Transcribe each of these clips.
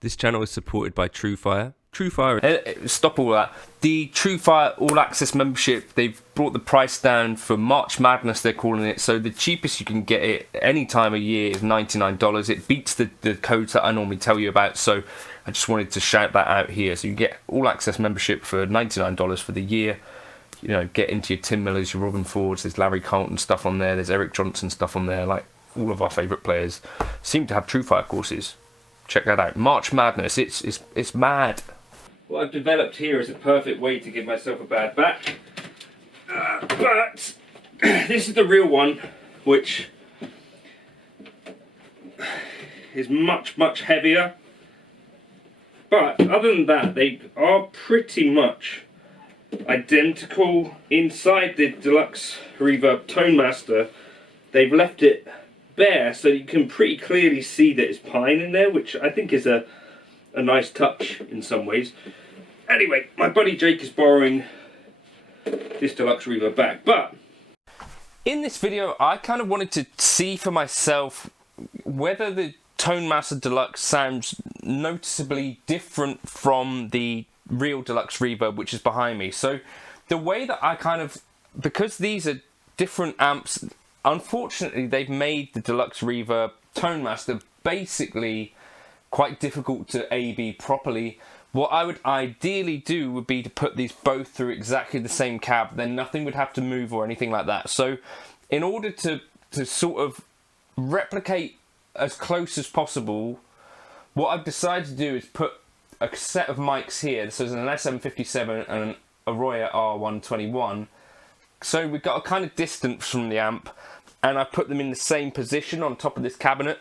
This channel is supported by Truefire. Truefire, stop all that. The Truefire All Access membership, they've brought the price down for March Madness, they're calling it. So the cheapest you can get it any time of year is $99. It beats the codes that I normally tell you about. So I just wanted to shout that out here. So you get All Access membership for $99 for the year. You know, get into your Tim Millers, your Robin Fords, there's Larry Carlton stuff on there, there's Eric Johnson stuff on there. Like, all of our favourite players seem to have Truefire courses. Check that out. March Madness, it's mad. What I've developed here is a perfect way to give myself a bad back. But this is the real one, which is much, much heavier. But other than that, they are pretty much identical. Inside the Deluxe Reverb Tonemaster, they've left it bare, so you can pretty clearly see that it's pine in there, which I think is a nice touch in some ways. Anyway, my buddy Jake is borrowing this Deluxe Reverb back, but in this video I kind of wanted to see for myself whether the Tonemaster Deluxe sounds noticeably different from the real Deluxe Reverb, which is behind me. So the way that I because these are different amps, unfortunately they've made the Deluxe Reverb Tonemaster basically quite difficult to A/B properly. What I would ideally do would be to put these both through exactly the same cab, then nothing would have to move or anything like that. So in order to sort of replicate as close as possible, what I've decided to do is put a set of mics here. So there's an SM57 and a Royer R121. So we've got a kind of distance from the amp, and I put them in the same position on top of this cabinet.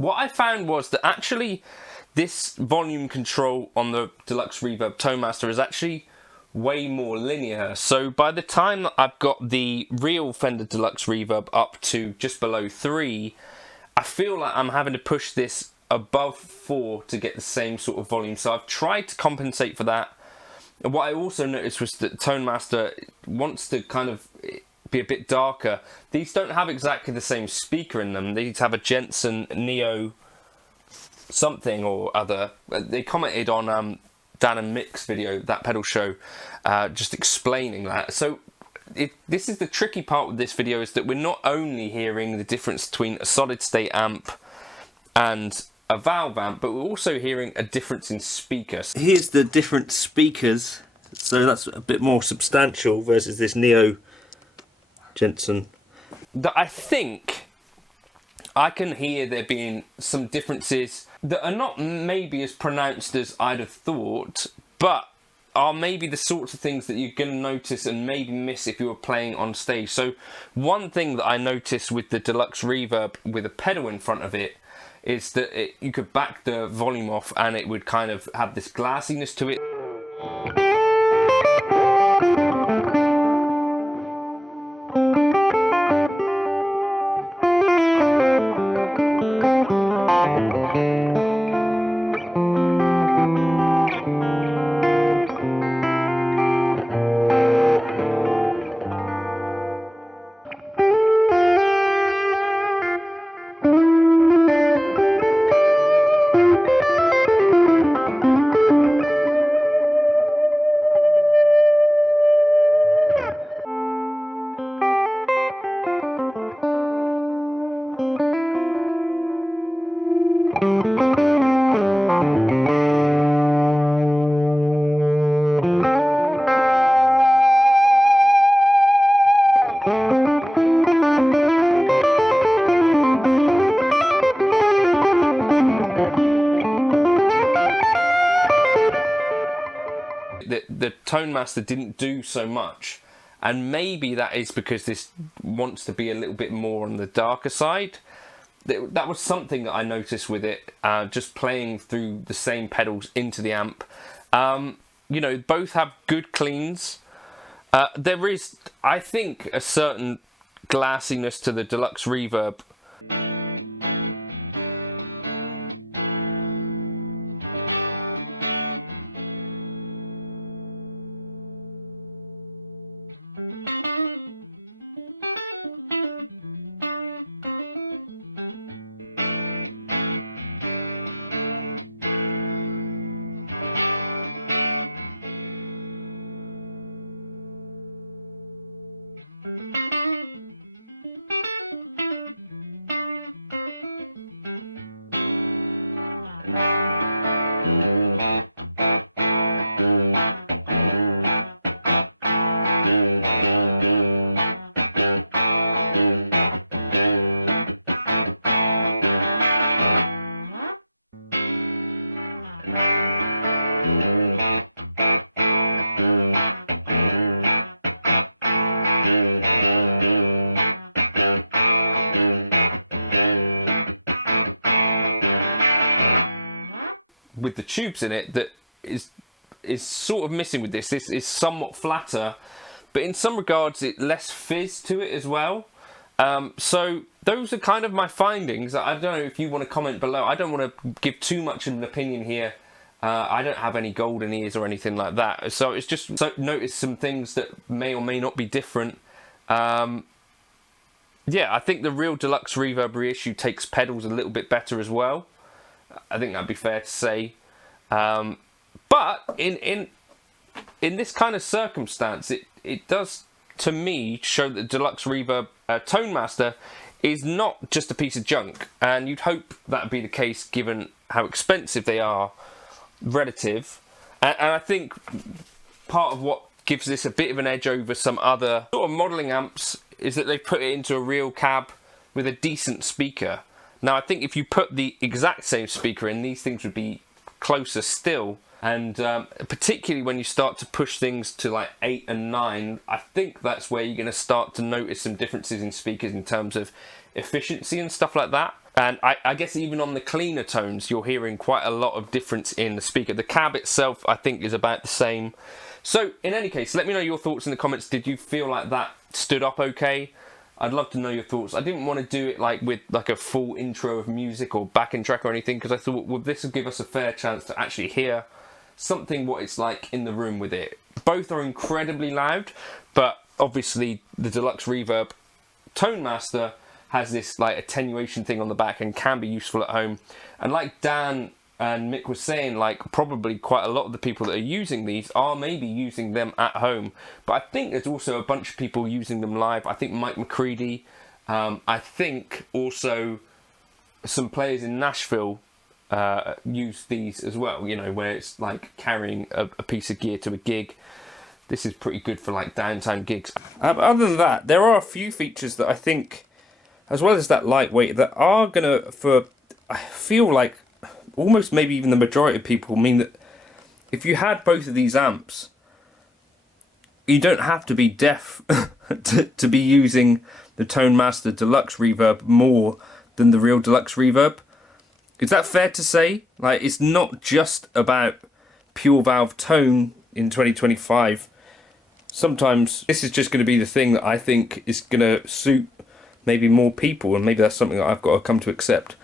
What I found was that actually this volume control on the Deluxe Reverb Tonemaster is actually way more linear. So by the time that I've got the real Fender Deluxe Reverb up to just below 3, I feel like I'm having to push this above 4 to get the same sort of volume. So I've tried to compensate for that. And what I also noticed was that Tonemaster wants to kind of be a bit darker. These don't have exactly the same speaker in them. These have a Jensen Neo something or other. They commented on Dan and Mick's video, that pedal show, just explaining that. So this is the tricky part with this video, is that we're not only hearing the difference between a solid state amp and a valve amp, but we're also hearing a difference in speakers. Here's the different speakers. So that's a bit more substantial versus this Neo Jensen. That I think I can hear there being some differences that are not maybe as pronounced as I'd have thought, but are maybe the sorts of things that you're going to notice and maybe miss if you were playing on stage. So one thing that I noticed with the Deluxe Reverb with a pedal in front of it is that you could back the volume off and it would kind of have this glassiness to it. that the Tonemaster didn't do so much, and maybe that is because this wants to be a little bit more on the darker side. That was something that I noticed with it, just playing through the same pedals into the amp. You know, both have good cleans. There is, I think, a certain glassiness to the Deluxe Reverb. With the tubes in it that is sort of missing with this. This is somewhat flatter, but in some regards it less fizz to it as well. So those are kind of my findings. I don't know if you want to comment below. I don't want to give too much of an opinion here. I don't have any golden ears or anything like that, so it's just notice some things that may or may not be different. Yeah, I think the real Deluxe Reverb reissue takes pedals a little bit better as well. I think that'd be fair to say, but in this kind of circumstance, it does to me show that Deluxe Reverb Tonemaster is not just a piece of junk, and you'd hope that'd be the case given how expensive they are relative, and I think part of what gives this a bit of an edge over some other sort of modelling amps is that they put it into a real cab with a decent speaker. Now, I think if you put the exact same speaker in, these things would be closer still. And particularly when you start to push things to like 8 and 9, I think that's where you're going to start to notice some differences in speakers in terms of efficiency and stuff like that. And I guess even on the cleaner tones, you're hearing quite a lot of difference in the speaker. The cab itself, I think, is about the same. So, in any case, let me know your thoughts in the comments. Did you feel like that stood up okay? I'd love to know your thoughts. I didn't want to do it like with like a full intro of music or backing track or anything, because I thought, well, this would give us a fair chance to actually hear something what it's like in the room with it. Both are incredibly loud, but obviously the Deluxe Reverb Tonemaster has this like attenuation thing on the back and can be useful at home. And like Dan and Mick was saying, like probably quite a lot of the people that are using these are maybe using them at home, but I think there's also a bunch of people using them live. I think Mike McCready, I think also some players in Nashville use these as well, you know, where it's like carrying a piece of gear to a gig. This is pretty good for like downtown gigs. Other than that, there are a few features that I think, as well as that lightweight, that are gonna, I feel like almost maybe even the majority of people, mean that if you had both of these amps, you don't have to be deaf to be using the Tonemaster Deluxe Reverb more than the real Deluxe Reverb. Is that fair to say? Like, it's not just about pure valve tone in 2025. Sometimes this is just going to be the thing that I think is going to suit maybe more people, and maybe that's something that I've got to come to accept.